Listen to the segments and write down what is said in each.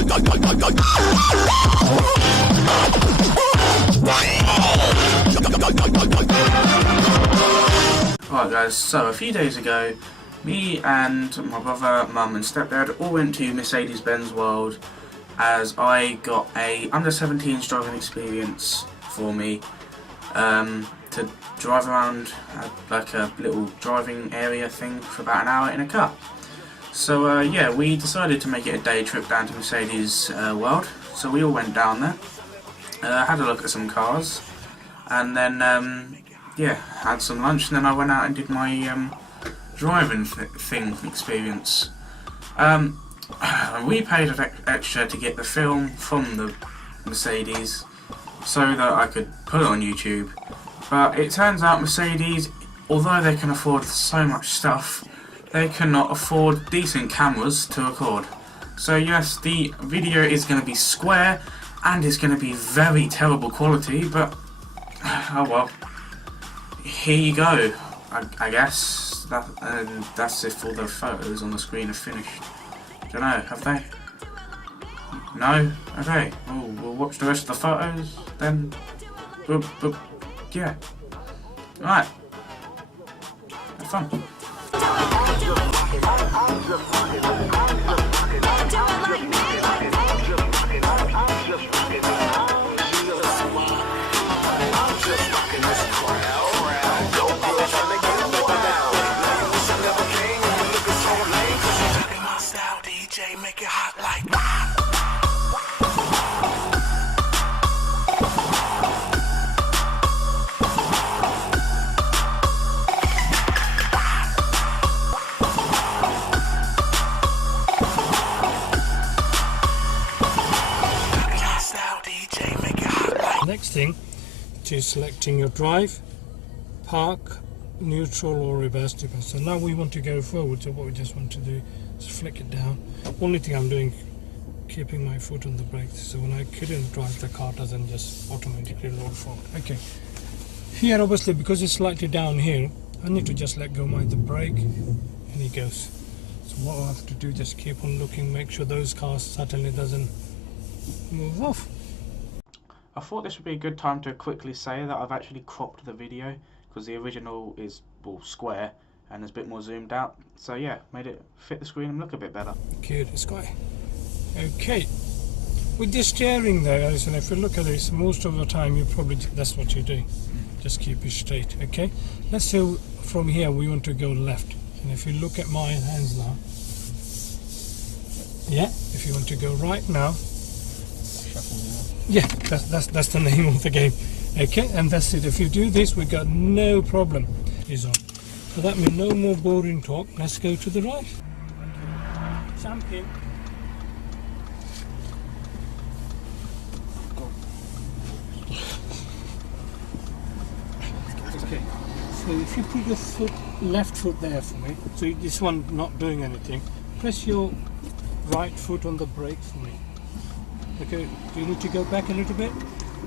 Alright guys, so a few days ago, me and my brother, mum and stepdad all went to Mercedes-Benz World as I got a under 17s driving experience for me to drive around like a little driving area thing for about an hour in a car. So yeah, we decided to make it a day trip down to Mercedes World, so we all went down there, had a look at some cars, and then yeah, had some lunch, and then I went out and did my driving thing experience. We paid extra to get the film from the Mercedes so that I could put it on YouTube, but it turns out Mercedes, although they can afford so much stuff, they cannot afford decent cameras to record. So yes, the video is going to be square and it's going to be very terrible quality, but oh well. Here you go, I guess, that's if all the photos on the screen have finished. Don't know, have they? No? Okay, we'll watch the rest of the photos, then, yeah. Alright, have fun. Make it hot like Next thing is selecting your drive, park, neutral or reverse depends. So now we want to go forward, so what we just want to do is flick it down. Only thing I'm doing, keeping my foot on the brakes, so when I couldn't drive, the car doesn't just automatically roll forward. Okay, here obviously because it's slightly down here, I need to just let go of the brake and he goes. So what I have to do, just keep on looking, make sure those cars certainly doesn't move off. I thought this would be a good time to quickly say that I've actually cropped the video because the original is, well, square and is a bit more zoomed out. So yeah, made it fit the screen and look a bit better. Good, it's great. Okay, with the steering there, guys, and if you look at this, most of the time you probably, that's what you do. Just keep it straight, okay? Let's say from here we want to go left. And if you look at my hands now, yeah, if you want to go right now, yeah, that's the name of the game. Okay, and that's it. If you do this, we got no problem. Is on. So that means no more boring talk. Let's go to the right. Jump in. Okay. So if you put your foot, left foot there for me. So this one not doing anything. Press your right foot on the brake for me. Okay, do you need to go back a little bit?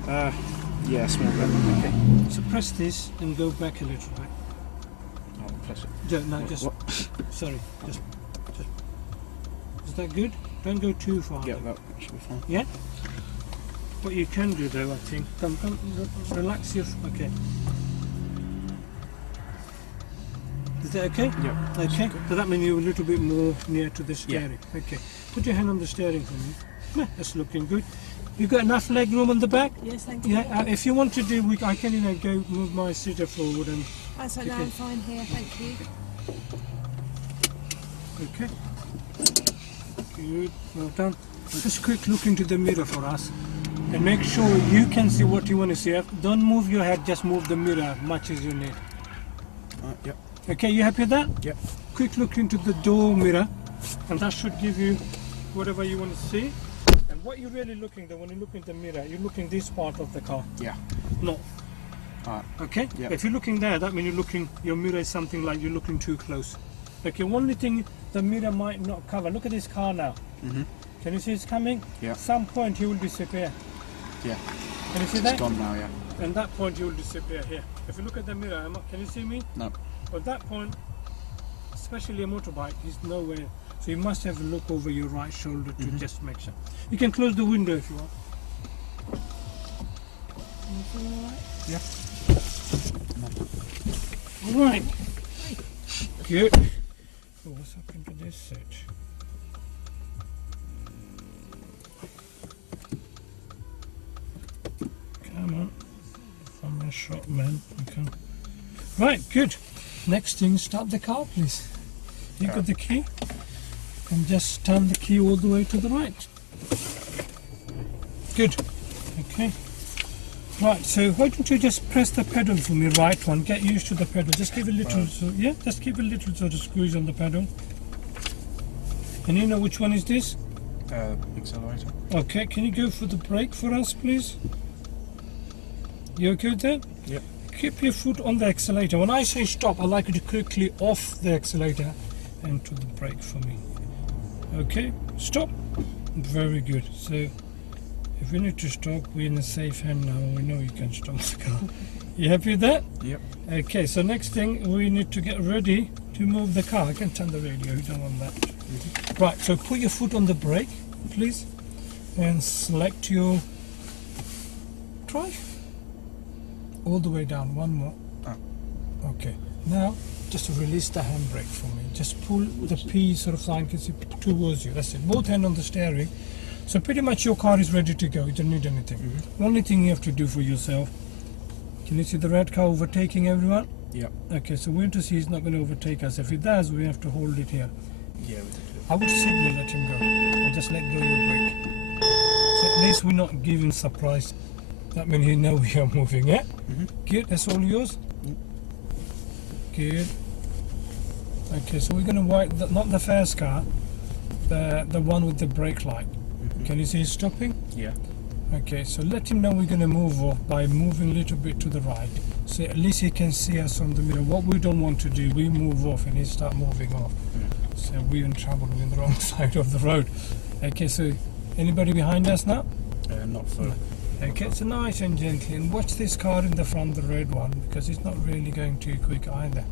Yeah, small bit. Okay, so press this and go back a little bit. Oh, press it. No, just, sorry, just, is that good? Don't go too far. Yeah, that should be fine. Yeah? What you can do though, I think, come, relax your, okay. Is that okay? Yeah. Okay, so that means you're a little bit more near to the steering. Yeah. Okay, put your hand on the steering for me. Yeah, that's looking good. You got enough leg room on the back? Yes, thank you. Yeah, if you want to do, I can, go move my seater forward and. That's okay. I'm fine here, thank you. Okay. Good, well done. Just quick look into the mirror for us, and make sure you can see what you want to see. Don't move your head, just move the mirror as much as you need. Yep. Okay, you happy with that? Yep. Quick look into the door mirror, and that should give you whatever you want to see. And what you're really looking though, when you look in the mirror, you're looking this part of the car. Yeah. No. Alright. Okay? Yep. If you're looking there, that means you're looking, your mirror is something like you're looking too close. Okay, only thing the mirror might not cover. Look at this car now. Can you see it's coming? Yeah. At some point he will disappear. Yeah. Can you see that? It's gone now, yeah. And that point he will disappear here. If you look at the mirror, can you see me? No. At that point, especially a motorbike, he's nowhere. So you must have a look over your right shoulder to just make sure. You can close the window if you want. Yeah. Alright. Good. Oh, what's happened to this switch? Come on. I'm a shot man. Okay. Right, good. Next thing, start the car, please. You got the key? And just turn the key all the way to the right. Good. Okay. Right, so why don't you just press the pedal for me, right one, get used to the pedal, just give a little, just give a little sort of squeeze on the pedal. And you know which one is this? Accelerator. Okay, can you go for the brake for us, please? You okay with that? Yep. Keep your foot on the accelerator. When I say stop, I like you to quickly off the accelerator and to the brake for me. Okay, stop. Very good. So, if we need to stop, we're in a safe hand now. We know you can stop the car. You happy with that? Yep. Okay, so next thing, we need to get ready to move the car. I can turn the radio, you don't want that. Right, so put your foot on the brake, please, and select your drive. All the way down, one more. Okay, now just release the handbrake for me. Just pull the P sort of sign towards you. That's it. Both hands on the steering. So pretty much your car is ready to go. You don't need anything. Only thing you have to do for yourself. Can you see the red car overtaking everyone? Yep. Okay, so we're going to see he's not going to overtake us. If he does, we have to hold it here. Yeah. I would signal let him go and just let go of your brake. So at least we're not giving surprise. That means you know we are moving, yeah? Good, that's all yours? Good. Okay, so we're going to wipe, not the first car, the one with the brake light. Can you see he's stopping? Yeah. Okay, so let him know we're going to move off by moving a little bit to the right. So at least he can see us from the middle. What we don't want to do, we move off and he start moving off. So we're in trouble, we're in the wrong side of the road. Okay, so anybody behind us now? Not full. Okay, so nice and gently, and watch this car in the front, the red one, because it's not really going too quick either.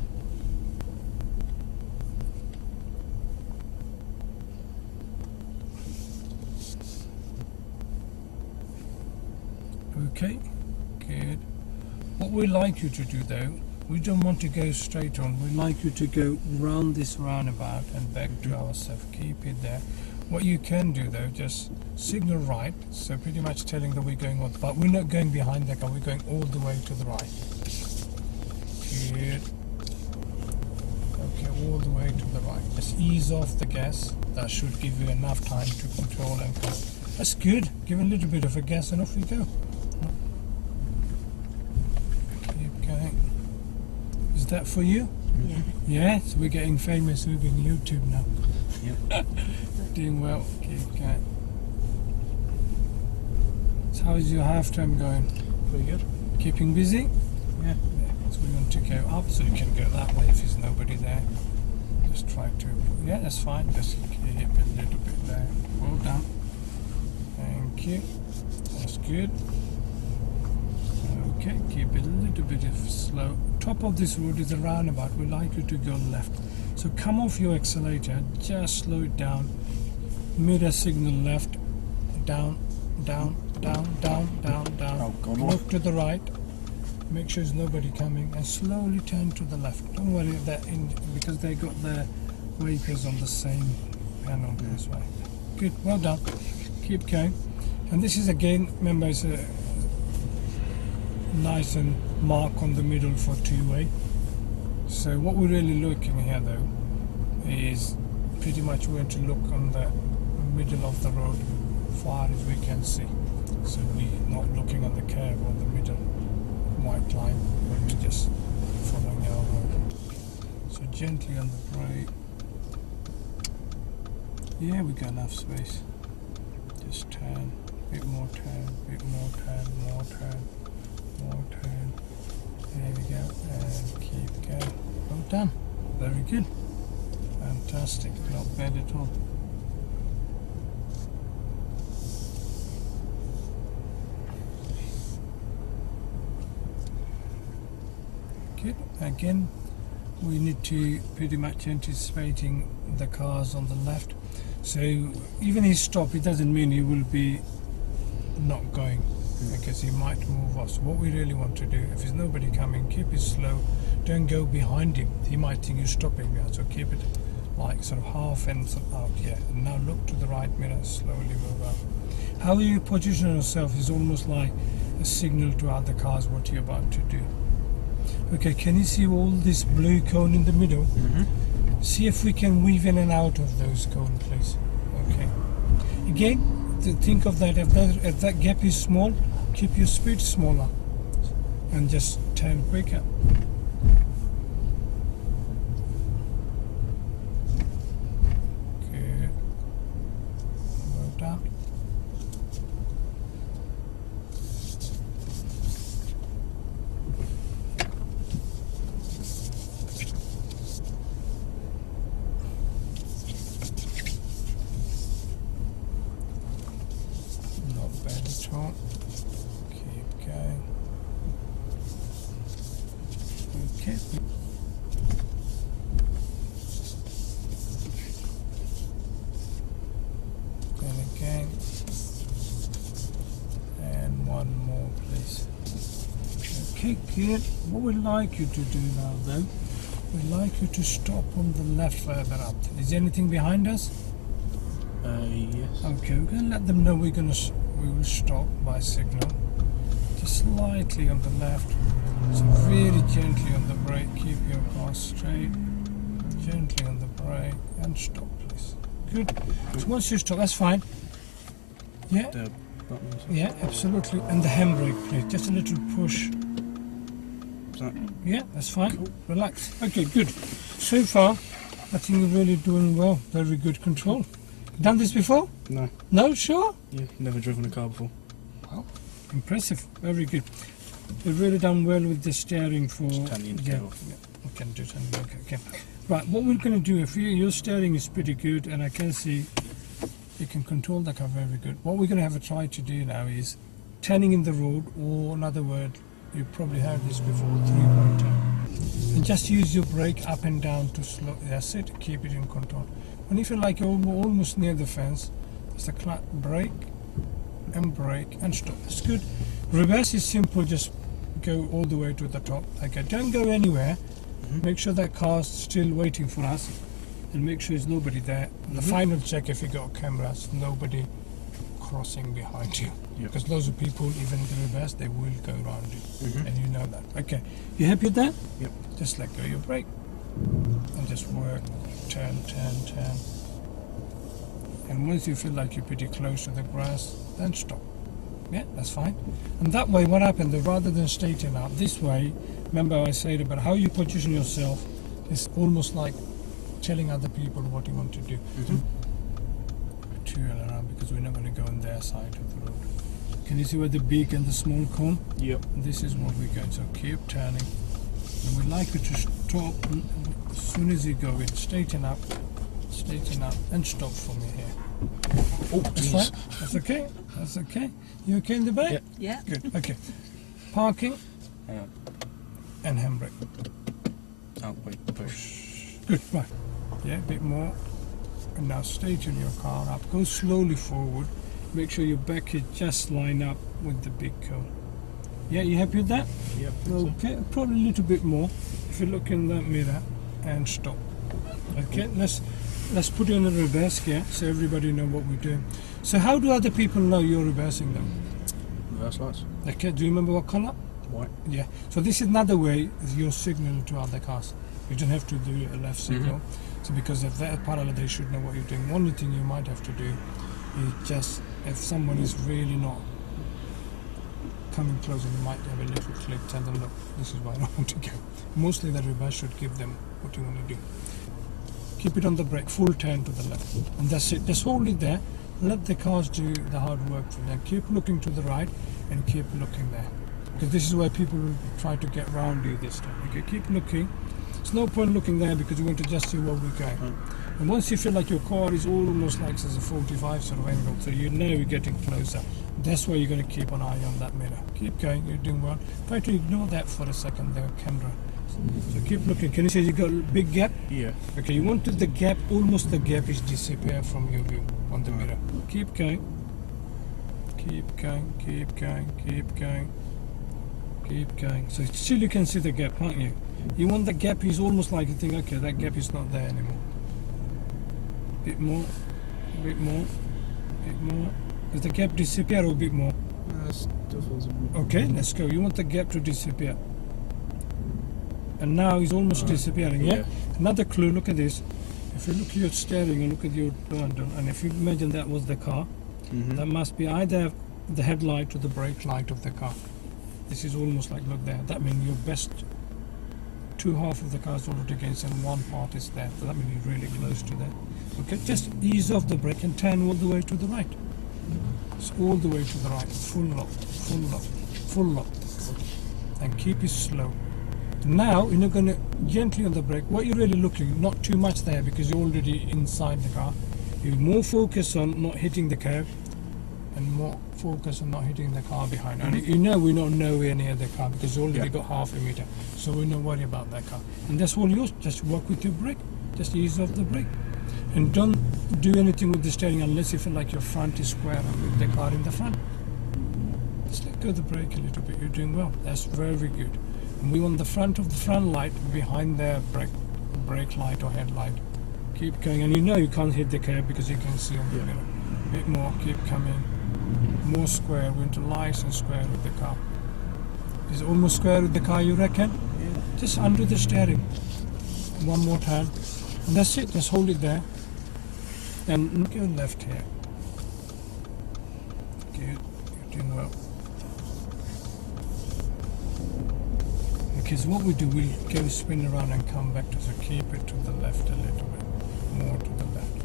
Okay, good. What we like you to do though, we don't want to go straight on, we like you to go round this roundabout and back to ourselves. Keep it there. What you can do though, just signal right, so pretty much telling that we're going on, but we're not going behind the car, we're going all the way to the right. Good. Okay, all the way to the right. Just ease off the gas, that should give you enough time to control and go. That's good, give a little bit of a gas and off we go. Keep going. Is that for you? Yeah. Yeah, so we're getting famous, we're being YouTube now. Yep. Doing well, keep going. So how is your half term going? Pretty good. Keeping busy? Yeah. So we want to go up so you can go that way if there's nobody there. Just try to, yeah, that's fine. Just keep a little bit there. Well done. Thank you. That's good. Okay, keep a little bit of slow. Top of this road is a roundabout. We like you to go left. So come off your accelerator, just slow it down. Mirror signal left, down, down, down, down, down, down. Oh, God. Look to the right. Make sure there's nobody coming, and slowly turn to the left. Don't worry that because they got their wipers on the same panel this way. Good, well done. Keep going. And this is again, remember, it's a nice and mark on the middle for two-way. So what we're really looking here though is pretty much we're going to look on the middle of the road far as we can see. So we're not looking on the curve or the middle white line, we're just following our road. So gently on the brake. Yeah, we got enough space. Just turn, bit more turn, bit more turn, more turn, more turn. There we go, and keep going. Well done. Very good. Fantastic. Not bad at all. Good. Again, we need to pretty much anticipating the cars on the left. So even he stop, it doesn't mean he will be not going, because he might move us. What we really want to do, if there's nobody coming, keep it slow. Don't go behind him. He might think you're stopping now, so keep it like sort of half and sort of out. Yeah, and now look to the right mirror, slowly move up. How you position yourself is almost like a signal to other cars what you're about to do. Okay, can you see all this blue cone in the middle? See if we can weave in and out of those cones, please. Okay. Again, to think of that, if that gap is small, keep your speed smaller and just turn quicker. Good. Well done. Not bad at all. Keep going. Okay. And again. And one more, please. Okay, good. What we'd like you to do now, though, we'd like you to stop on the left further up. Is there anything behind us? Yes. Okay, we're going to let them know we will stop by signal. Just slightly on the left. So very gently on the brake. Keep your car straight. Gently on the brake and stop, please. Good. So once you stop, that's fine. Yeah. The buttons. Yeah, absolutely. And the handbrake, please. Just a little push. Is that Yeah, that's fine. Relax. Okay, good. So far, I think you're really doing well. Very good control. Done this before? no? No, sure? Yeah, never driven a car before. Wow, impressive. Very good. You've really done well with the steering for... Just turn the indicator off. Yeah, we can do something. Okay. Right, what we're going to do, if your steering is pretty good, and I can see you can control the car very good, what we're going to have a try to do now is turning in the road, or another word, you probably heard this before, 3-point turn. And just use your brake up and down to slow. That's it, keep it in control. When you feel like you're almost near the fence, just a brake and stop. That's good. Reverse is simple, just go all the way to the top. Okay, don't go anywhere. Make sure that car's still waiting for us, and make sure there's nobody there. The final check, if you got cameras, nobody crossing behind you. Yep. Because loads of people, even in the reverse, they will go around you, and you know that. Okay, you happy with that? Yep. Just let go of your brake and just work, turn. And once you feel like you're pretty close to the grass, then stop. Yeah, that's fine. And that way, what happened, rather than straighten up, this way, remember I said about how you position yourself is almost like telling other people what you want to do. Turn around, because we're not going to go on their side of the road. Can you see where the big and the small cone? Yep. This is what we're going, so keep turning. And we'd like you to stop as soon as you go in, straighten up, and stop for me here. Oh, That's jeez. fine. That's okay. That's okay. You okay in the back? Yep. Yeah. Good. Okay. Parking Out, and handbrake. out, wait, push. Good. Right. Yeah, a bit more. And now straighten your car up. Go slowly forward. Make sure your back is just line up with the big cone. Yeah, you happy with that? Yep. Okay, probably a little bit more. If you look in that mirror and stop. Okay, let's put it in the reverse gear so everybody know what we're doing. So how do other people know you're reversing them? Reverse lights. Okay, do you remember what colour? White. Yeah. So this is another way is your signal to other cars. You don't have to do a left signal. So because if they're parallel, they should know what you're doing. One thing you might have to do is just, if someone is really not coming closer, you might have a little click, tell them, look, this is where I want to go. Mostly the reverse should give them what you want to do. Keep it on the brake, full turn to the left. And that's it. Just hold it there. Let the cars do the hard work for them. Keep looking to the right and keep looking there. Because this is where people will try to get around you this time. Okay, keep looking. There's no point looking there because you want to just see where we're going. And once you feel like your car is almost like there's a 45 sort of angle, so you know you're getting closer, that's where you're going to keep an eye on that mirror. Keep going, you're doing well. Try to ignore that for a second, the camera. So keep looking. Can you see you got a big gap? Yeah. Okay, you wanted the gap, almost the gap is disappear from your view on the mirror. Keep going. Keep going, keep going, keep going. Keep going. So still you can see the gap, can't you? You want the gap is almost like you think, okay, that gap is not there anymore. Bit more, bit more, bit more. Does the gap disappear or a bit more? Still feels a bit. Okay, let's go. You want the gap to disappear. And now it's almost disappearing, yeah? Yeah. Another clue, look at this. If you look at your steering and look at your handle, and if you imagine that was the car, that must be either the headlight or the brake light of the car. This is almost like, look there. That means your best two half of the car is already against and one part is there. So that means you're really close to there. Okay, just ease off the brake and turn all the way to the right. It's all the way to the right. Full lock, full lock, full lock. And keep it slow. Now you're going to gently on the brake. What you're really looking, not too much there because you're already inside the car. You're more focused on not hitting the curb and more focus on not hitting the car behind. And you know we're not nowhere near the car because you already got half a meter. So we're not worried about that car. And that's all yours. Just work with your brake. Just ease off the brake. And don't do anything with the steering unless you feel like your front is square with the car in the front. Just let go of the brake a little bit. You're doing well. That's very good. And we want the front of the front light behind the brake light or headlight. Keep going. And you know you can't hit the curb because you can see on the mirror. Bit more. Keep coming. More square. We're into nice and square with the car. Is it almost square with the car, you reckon? Yeah. Just under the steering. One more time. And that's it. Just hold it there. And go left here. Good. You're doing well. Okay, so what we do, we'll go spin around and come back to, so keep it to the left a little bit. More to the left.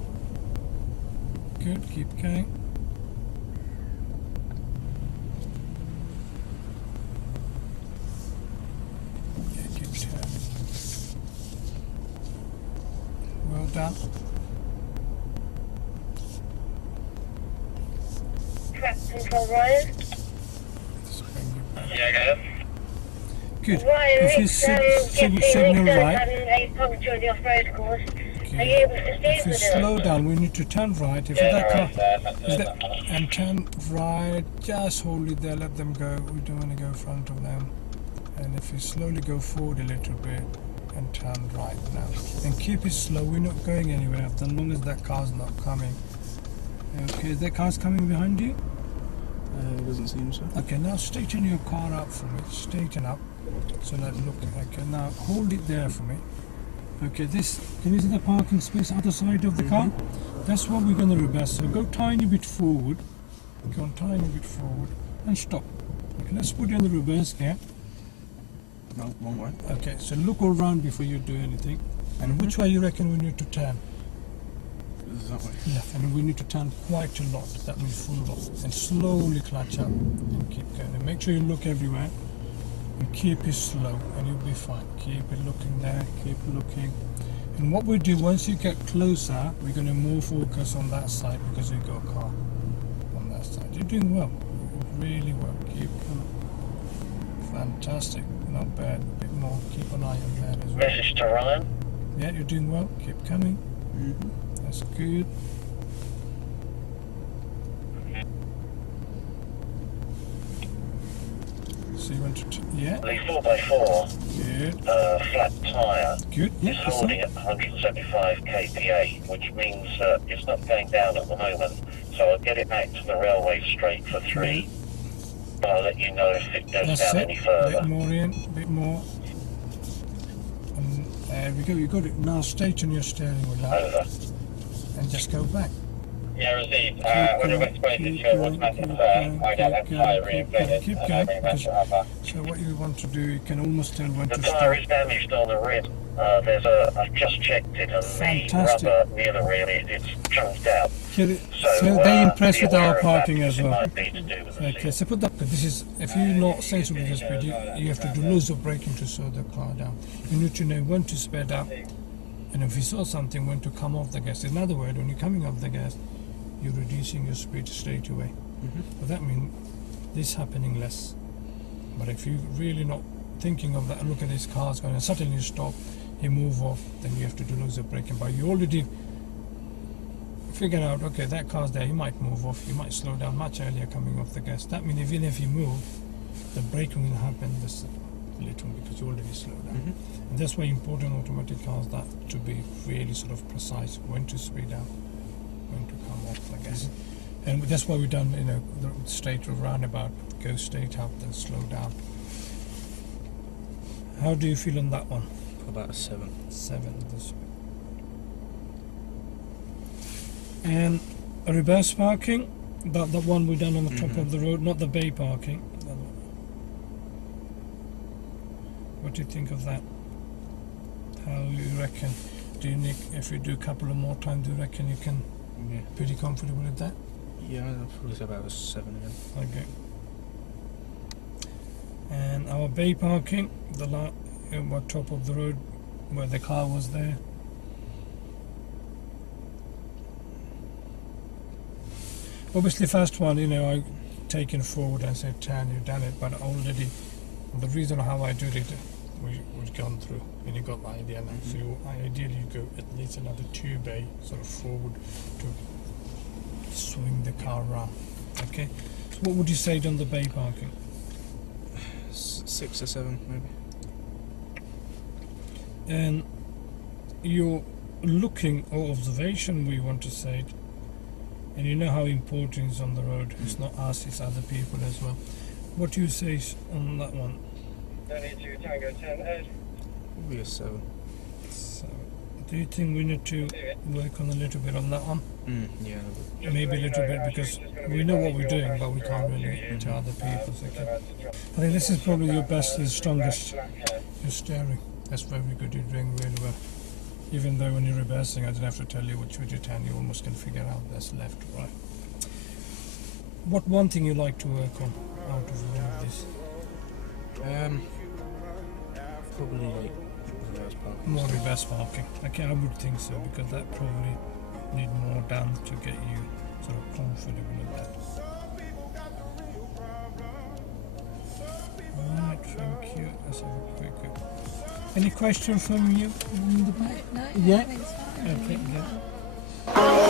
Good. Keep going. Yeah, keep turning. Well done. Track control, Ryan. Just bring you back. Yeah, Good. Ryan, If you signal right, a puncture of the off-road course. Are you able to stay if you with slow us? down, we need to turn right. If that car is that, and turn right, just hold it there. Let them go. We don't want to go in front of them. And if you slowly go forward a little bit and turn right now, and keep it slow. We're not going anywhere as long as that car's not coming. Okay, that car's coming behind you. It doesn't seem so. Okay, now straighten your car up for me. Straighten up. So that look. Okay, now hold it there for me. Okay, this, can you see the parking space other side of the car? That's what we're going to reverse. So go tiny bit forward. Go on tiny bit forward and stop. Okay, let's put you in the reverse gear. No, wrong way. Okay, so look all around before you do anything. And which way you reckon we need to turn? This is that way. Left, and we need to turn quite a lot. That means full lot. And slowly clutch up and keep going. And make sure you look everywhere. And keep it slow and you'll be fine. Keep it looking there, keep looking. And what we do, once you get closer, we're going to more focus on that side because you've got a car on that side. You're doing well, really well. Keep going. Fantastic, not bad. A bit more, keep an eye on that as well. Message to Ryan. Yeah, you're doing well, keep coming. That's good. So you want to, yeah, The 4x4 good, flat tyre good, yeah, is that's holding it. at 175 kPa, which means it's not going down at the moment. So I'll get it back to the railway straight for 3. But I'll let you know if it goes That's down it. any Bit further. more in, bit more. And there we go. You got it. Now straighten your steering wheel up Over. and just go back. Yeah, received. Keep When going, you're exposed to keep show going, automatic keep find out that going, tyre keep reinflated. going, keep going, Bring back because- to upper. So what you want to do, you can almost tell when The to tyre stop. is damaged on the rim. I've just checked it, and Fantastic. the rubber near the rim, it's chunked out. So they impressed be with our aware of that parking because as it well. might be to do with the Okay, so put that. This is if you're not sensible to the speed, you have to do loads of braking to slow the car down. You need to know when to speed up, and if you saw something, when to come off the gas. In other words, when you're coming off the gas, you're reducing your speed straight away. But that means this happening less. But if you really not thinking of that, look at this car's going, and suddenly you stop, you move off, then you have to do loads of braking. But you already figure out, okay, that car's there, you might move off, you might slow down much earlier coming off the gas. That means even if you move, the braking will happen this little because you already slowed down. And that's why important automatic cars that to be really sort of precise when to speed up, when to come off the gas. And that's why we've done, you know, the straight or roundabout, go straight up, then slow down. How do you feel on that one? About a 7. 7 this way. And a reverse parking, the one we done on the top of the road, not the bay parking. What do you think of that? How you reckon? Do you think if you do a couple of more times, do you reckon you can Yeah. pretty comfortable with that? Yeah, I'd probably say about a 7 again. Okay. And our bay parking, the top of the road where the car was there. Obviously, first one, you know, I taken forward and said, "Tan, you've done it," but already the reason how I did it, we've gone through, and you got the idea now. So ideally, you go at least another 2 bay sort of forward to swing the car around. Okay. So what would you say on the bay parking? 6 or 7, maybe. And your looking or observation, we want to say it, and you know how important it is on the road. It's not us, it's other people as well. What do you say on that one? Probably a 7. So, do you think we need to work on a little bit on that one? Yeah. Maybe a little bit, because we know what we're doing, but we can't really tell other people. Okay. I think this is probably your best and strongest. Your steering. That's very good. You're doing really well. Even though when you're reversing, I don't have to tell you which way to turn. You almost can figure out that's left, right. What one thing you like to work on out of all of this? Probably like reverse parking. More reverse parking. Okay, I would think so, because that probably need more done to get you sort of comfortable with that. Alright, thank you. Let's have a quick look. Any question from you in the back? No, Yeah. everything's fine. Okay, good.